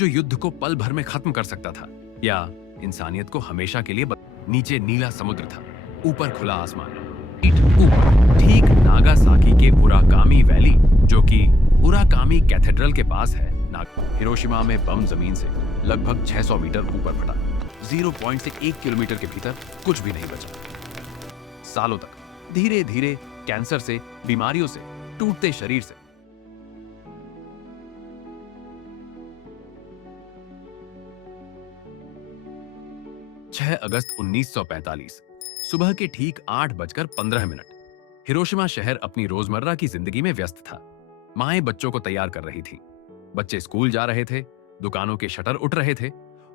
जो युद्ध को पल भर में खत्म कर सकता था या इंसानियत को हमेशा के लिए नीचे नीला समुद्र था, ऊपर खुला आसमान। ऊपर ठीक नागासाकी के उराकामी वैली, जो कि उराकामी कैथेड्रल के पास है, हिरोशिमा में बम जमीन से लगभग 600 मीटर ऊपर फटा। 0 पॉइंट से 1 किलोमीटर के भीतर कुछ भी नहीं बचा। सालों तक धीरे धीरे कैंसर से, बीमारियों से, टूटते शरीर से 6 अगस्त 1945 सुबह के ठीक 8:15 हिरोशिमा शहर अपनी रोजमर्रा की जिंदगी में व्यस्त था। माएं बच्चों को तैयार कर रही थीं। बच्चे स्कूल जा रहे थे, दुकानों के शटर उठ रहे थे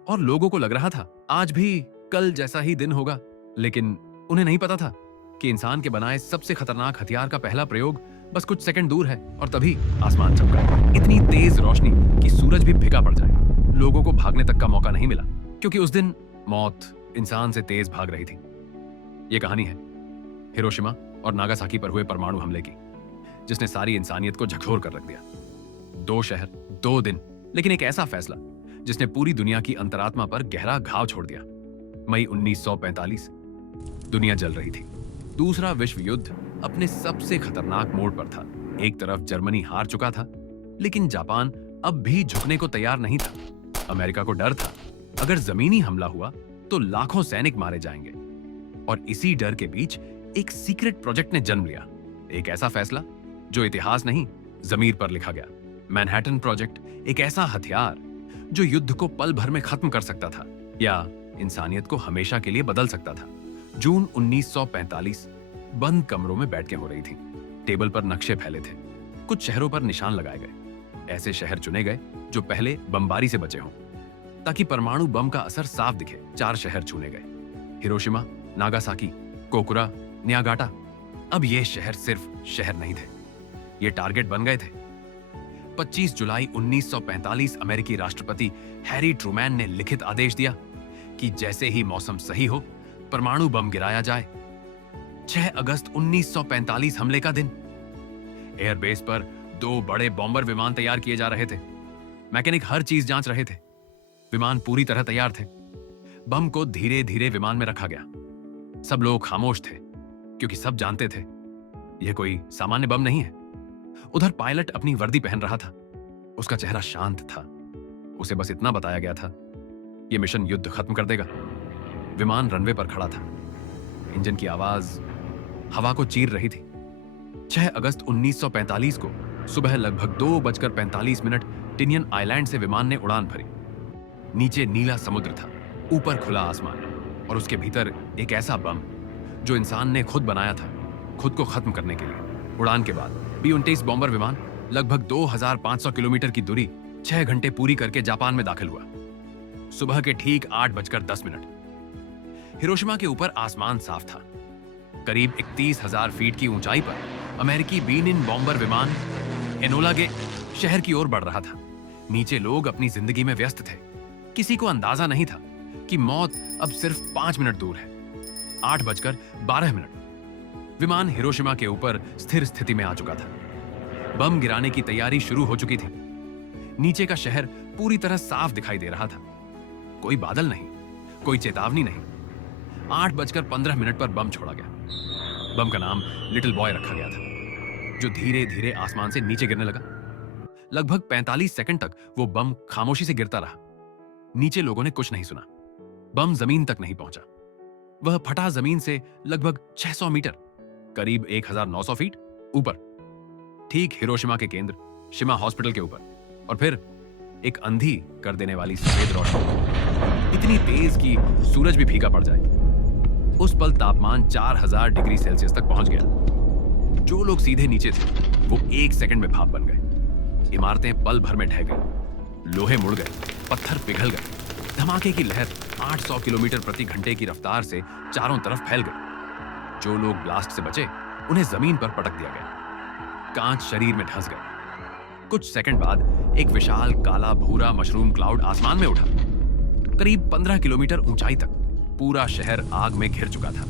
और लोगों को लग रहा था आज भी कल जैसा ही दिन होगा। लेकिन उन्हें नहीं पता था कि इंसान के बनाए सबसे खतरनाक हथियार का पहला प्रयोग बस कुछ सेकंड दूर है। और तभी आसमान चमका, इतनी तेज रोशनी कि सूरज भी फीका पड़ जाए। लोगों को भागने तक का मौका नहीं मिला, क्योंकि उस दिन मौत इंसान से तेज भाग रही थी। यह कहानी है हिरोशिमा और नागासाकी पर हुए परमाणु हमले की, जिसने सारी इंसानियत को झकझोर कर रख दिया। 2 शहर, 2 दिन, लेकिन एक ऐसा फैसला जिसने पूरी दुनिया की अंतरात्मा पर गहरा घाव छोड़ दिया। मई 1945 दुनिया जल रही थी। दूसरा विश्व युद्ध अपने सबसे खतरनाक मोड़ पर था। एक तरफ जर्मनी हार चुका था, लेकिन जापान अब भी झुकने को तैयार नहीं था। अमेरिका को डर था, अगर जमीनी हमला हुआ तो लाखों सैनिक मारे जाएंगे। और इसी डर के बीच एक सीक्रेट प्रोजेक्ट ने जन्म लिया। एक ऐसा फैसला जो इतिहास नहीं, जमीर पर लिखा गया। मैनहट्टन प्रोजेक्ट, एक ऐसा हथियार जो युद्ध को पल भर में खत्म कर सकता था या इंसानियत को हमेशा के लिए बदल सकता था। जून 1945 बंद कमरों में बैठ के हो रही थी। टेबल पर नक्शे फैले थे, कुछ शहरों पर निशान लगाए गए। ऐसे शहर चुने गए जो पहले बमबारी से बचे हों, ताकि परमाणु बम का असर साफ दिखे। 4 शहर चुने गए, हिरोशिमा, नागासाकी, कोकुरा, न्यागाटा। अब ये शहर सिर्फ शहर नहीं थे, ये टारगेट बन गए थे। 25 जुलाई 1945 अमेरिकी राष्ट्रपति हैरी ट्रूमैन ने लिखित आदेश दिया कि जैसे ही मौसम सही हो परमाणु बम गिराया जाए। 6 अगस्त 1945 हमले का दिन। एयरबेस पर 2 बड़े बॉम्बर विमान तैयार किए जा रहे थे। मैकेनिक हर चीज जांच रहे थे। विमान पूरी तरह तैयार थे। बम को धीरे धीरे विमान में रखा गया। सब लोग खामोश थे, क्योंकि सब जानते थे यह कोई सामान्य बम नहीं है। उधर पायलट अपनी वर्दी पहन रहा था। उसका चेहरा शांत था। उसे बस इतना बताया गया था, यह मिशन युद्ध खत्म कर देगा। विमान रनवे पर खड़ा था। इंजन की आवाज हवा को चीर रही थी। 6 अगस्त 1945 को सुबह लगभग 2:45 टिनियन आइलैंड से विमान ने उड़ान भरी। नीचे नीला समुद्र था, ऊपर खुला आसमान, और उसके भीतर एक ऐसा बम जो इंसान ने खुद बनाया था, खुद को खत्म करने के लिए। उड़ान के बाद B-29 बॉम्बर विमान लगभग 2500 किलोमीटर की दूरी 6 घंटे पूरी करके जापान में दाखिल हुआ। सुबह के ठीक 8:10 हिरोशिमा के ऊपर आसमान साफ था। करीब 31,000 फीट की ऊंचाई पर अमेरिकी B-9 बॉम्बर विमान एनोला के शहर की ओर बढ़ रहा था। नीचे लोग अपनी जिंदगी में व्यस्त थे। किसी को अंदाजा नहीं था कि मौत अब सिर्फ 5 मिनट दूर है। 8:12 विमान हिरोशिमा के ऊपर स्थिर स्थिति में आ चुका था। बम गिराने की तैयारी शुरू हो चुकी थी। नीचे का शहर पूरी तरह साफ दिखाई दे रहा था। कोई बादल नहीं, कोई चेतावनी नहीं। 8:15 पर बम छोड़ा गया। बम का नाम लिटिल बॉय रखा गया था, जो धीरे धीरे आसमान से नीचे गिरने लगा। लगभग 45 सेकंड तक वो बम खामोशी से गिरता रहा। नीचे लोगों ने कुछ नहीं सुना। बम जमीन तक नहीं पहुंचा। वह फटा जमीन से लगभग 600 मीटर, करीब 1900 फीट ऊपर, ठीक हिरोशिमा के केंद्र शिमा हॉस्पिटल के ऊपर। और फिर एक अंधी कर देने वाली सफेद रोशनी, इतनी तेज कि सूरज भी फीका पड़ जाए। उस पल तापमान 4000 डिग्री सेल्सियस तक पहुंच गया। जो लोग सीधे नीचे थे वो 1 सेकंड में भाप बन गए। इमारतें पल भर में ढह गई। लोहे मुड़ गए, पत्थर पिघल गए। धमाके की लहर 800 किलोमीटर प्रति घंटे की रफ्तार से चारों तरफ फैल गई। जो लोग ब्लास्ट से बचे उन्हें जमीन पर पटक दिया गया। कांच शरीर में धंस गए। कुछ सेकंड बाद एक विशाल काला भूरा मशरूम क्लाउड आसमान में उठा। करीब 15 किलोमीटर ऊंचाई तक पूरा शहर आग में घिर चुका था।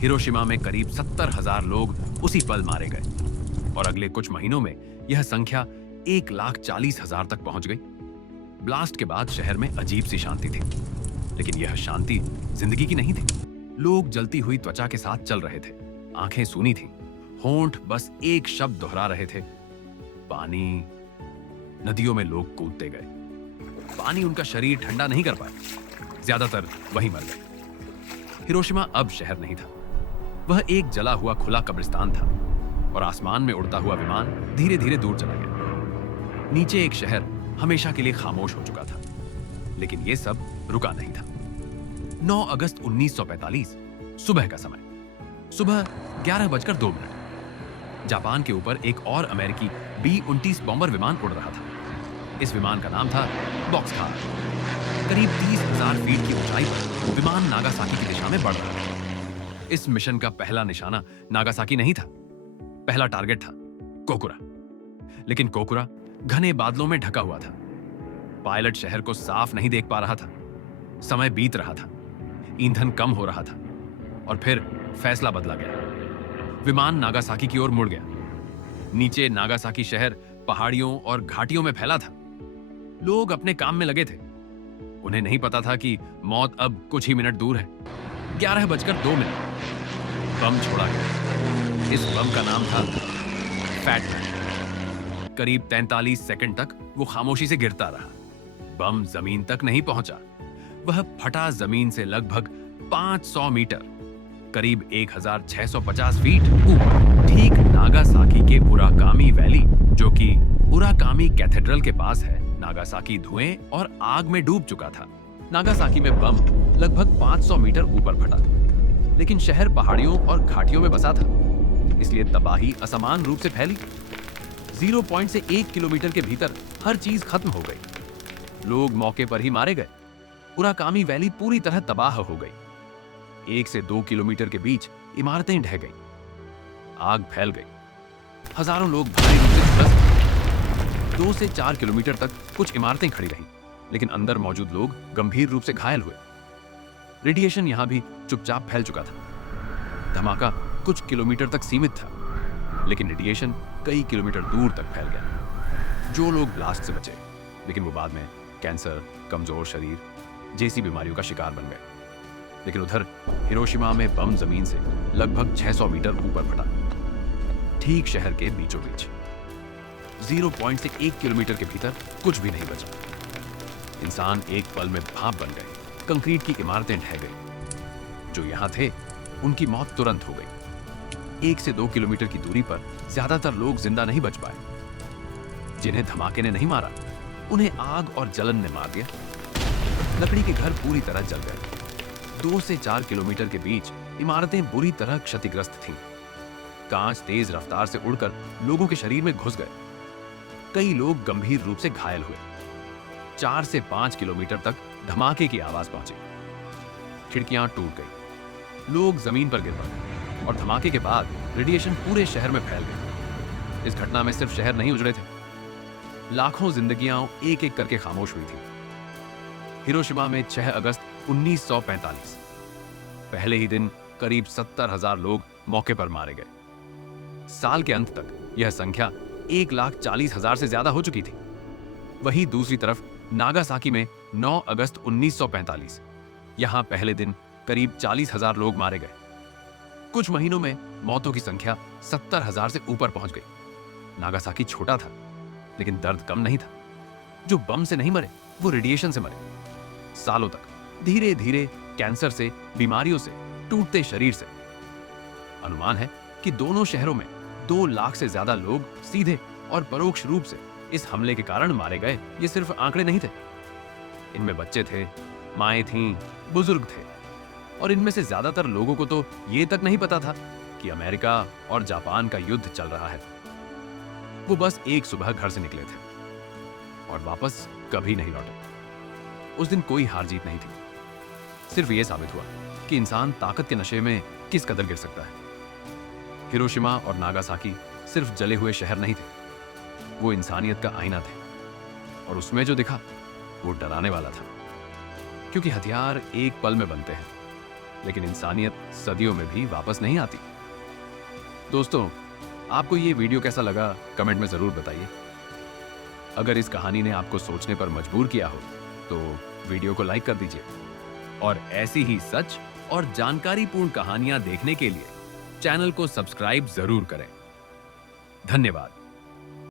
हिरोशिमा में करीब 70,000 लोग उसी पल मारे गए और अगले कुछ महीनों में यह संख्या 1,40,000 तक पहुंच गई। ब्लास्ट के बाद शहर में अजीब सी शांति थी, लेकिन यह शांति जिंदगी की नहीं थी। लोग जलती हुई त्वचा के साथ चल रहे थे, आंखें सूनी थीं, होंठ बस एक शब्द दोहरा रहे थे, पानी। नदियों में लोग कूदते गए, पानी उनका शरीर ठंडा नहीं कर पाया, ज्यादातर वहीं मर गए। हिरोशिमा अब शहर नहीं था, वह एक जला हुआ खुला कब्रिस्तान था, और आसमान में उड़ता हुआ विमान धीरे धीरे दूर चला गया। नीचे एक शहर हमेशा के लिए खामोश हो चुका था, लेकिन यह सब रुका नहीं था। 9 अगस्त 1945 सुबह का समय, सुबह 11:02। जापान के ऊपर एक और अमेरिकी B-29 बॉम्बर विमान उड़ रहा था। इस विमान का नाम था बॉक्सकार। करीब 30,000 फीट की ऊंचाई पर विमान नागासाकी की दिशा में बढ़ रहा था। इस मिशन का पहला निशाना नागासाकी नहीं था, पहला टारगेट था कोकुरा। लेकिन कोकुरा घने बादलों में ढका हुआ था। पायलट शहर को साफ नहीं देख पा रहा था। समय बीत रहा था, ईंधन कम हो रहा था, और फिर फैसला बदला गया। विमान नागासाकी की ओर मुड़ गया। नीचे नागासाकी शहर पहाड़ियों और घाटियों में फैला था। लोग अपने काम में लगे थे। उन्हें नहीं पता था कि मौत अब कुछ ही मिनट दूर है। 11:02 बम छोड़ा गया। इस बम का नाम था फैटमैन। करीब 43 सेकंड तक वो खामोशी से गिरता रहा। बम जमीन तक नहीं पहुंचा, वह फटा जमीन से लगभग 500 मीटर, करीब 1650 फीट ऊपर, ठीक नागासाकी के उराकामी वैली, जो कि उराकामी कैथेड्रल के पास है। नागासाकी धुएं और आग में डूब चुका था। नागासाकी में बम लगभग 500 मीटर ऊपर फटा, लेकिन शहर पहाड़ियों और घाटियों में बसा था, इसलिए तबाही असमान रूप से फैली। 0 पॉइंट से 1 किलोमीटर के भीतर हर चीज खत्म हो गई। लोग मौके पर ही मारे गए। उराकामी वैली पूरी तरह तबाह हो गई। 1 से 2 किलोमीटर के बीच इमारतें ढह गई, आग फैल गई, हजारों लोग भारी रूप से झुलस गए। 2 से 4 किलोमीटर तक कुछ इमारतें खड़ी रहीं, लेकिन अंदर मौजूद लोग गंभीर रूप से घायल हुए। रेडिएशन यहां भी चुपचाप फैल चुका था। धमाका कुछ किलोमीटर तक सीमित था, लेकिन रेडिएशन कई किलोमीटर दूर तक फैल गया। जो लोग ब्लास्ट से बचे, लेकिन वो बाद में कैंसर, कमजोर शरीर जैसी बीमारियों का शिकार बन गए। लेकिन उधर हिरोशिमा में बम जमीन से लगभग 600 मीटर ऊपर फटा, ठीक शहर के बीचों बीच। 0 पॉइंट से 1 किलोमीटर के भीतर कुछ भी नहीं बचा। इंसान एक पल में भाप बन गए, कंक्रीट की इमारतें ढह गई। जो यहां थे उनकी मौत तुरंत हो गई। 1 से 2 किलोमीटर की दूरी पर ज्यादातर लोग जिंदा नहीं बच पाए। जिन्हें धमाके ने नहीं मारा, उन्हें आग और जलन ने मार दिया। लकड़ी के घर पूरी तरह जल गए। 2 से 4 किलोमीटर के बीच इमारतें बुरी तरह क्षतिग्रस्त थीं। कांच तेज रफ्तार से उड़कर लोगों के शरीर में घुस गए। कई लोग गंभीर रूप से घायल हुए। 4 से 5 किलोमीटर तक धमाके की आवाज पहुंची। खिड़कियां टूट गई, लोग जमीन पर गिर पड़े, और धमाके के बाद रेडिएशन पूरे शहर में फैल गई। इस घटना में सिर्फ शहर नहीं उजड़े थे, लाखों जिंदगियां एक एक करके खामोश हुई थी। हिरोशिमा में 6 अगस्त 1945 पहले ही दिन करीब 70,000 लोग मौके पर मारे गए। साल के अंत तक यह संख्या 1,40,000 से ज्यादा हो चुकी थी। वहीं दूसरी तरफ नागासाकी में 9 अगस्त 1945 यहां पहले दिन करीब 40,000 लोग मारे गए। कुछ महीनों में मौतों की संख्या 70,000 से ऊपर पहुंच गई। नागासाकी छोटा था, लेकिन दर्द कम नहीं था। जो बम से नहीं मरे, वो रेडिएशन से मरे। सालों तक, धीरे धीरे कैंसर से, बीमारियों से, टूटते शरीर से। अनुमान है कि दोनों शहरों में 2 लाख से ज्यादा लोग सीधे और परोक्ष रूप से इस हमले के कारण मारे गए। ये सिर्फ आंकड़े नहीं थे। इनमें बच्चे थे, माएं थीं, बुजुर्ग थे, और इनमें से ज्यादातर लोगों को तो ये तक नहीं पता था कि अमेरिका और जापान का युद्ध चल रहा है। वो बस एक सुबह घर से निकले थे और वापस कभी नहीं लौटे। उस दिन कोई हार जीत नहीं थी, सिर्फ ये साबित हुआ कि इंसान ताकत के नशे में किस कदर गिर सकता है। हिरोशिमा और नागासाकी सिर्फ जले हुए शहर नहीं थे, वो इंसानियत का आईना थे, और उसमें जो दिखा वो डराने वाला था। क्योंकि हथियार एक पल में बनते हैं, लेकिन इंसानियत सदियों में भी वापस नहीं आती। दोस्तों, आपको ये वीडियो कैसा लगा कमेंट में जरूर बताइए। अगर इस कहानी ने आपको सोचने पर मजबूर किया हो तो वीडियो को लाइक कर दीजिए और ऐसी ही सच और जानकारीपूर्ण कहानियां देखने के लिए चैनल को सब्सक्राइब जरूर करें। धन्यवाद।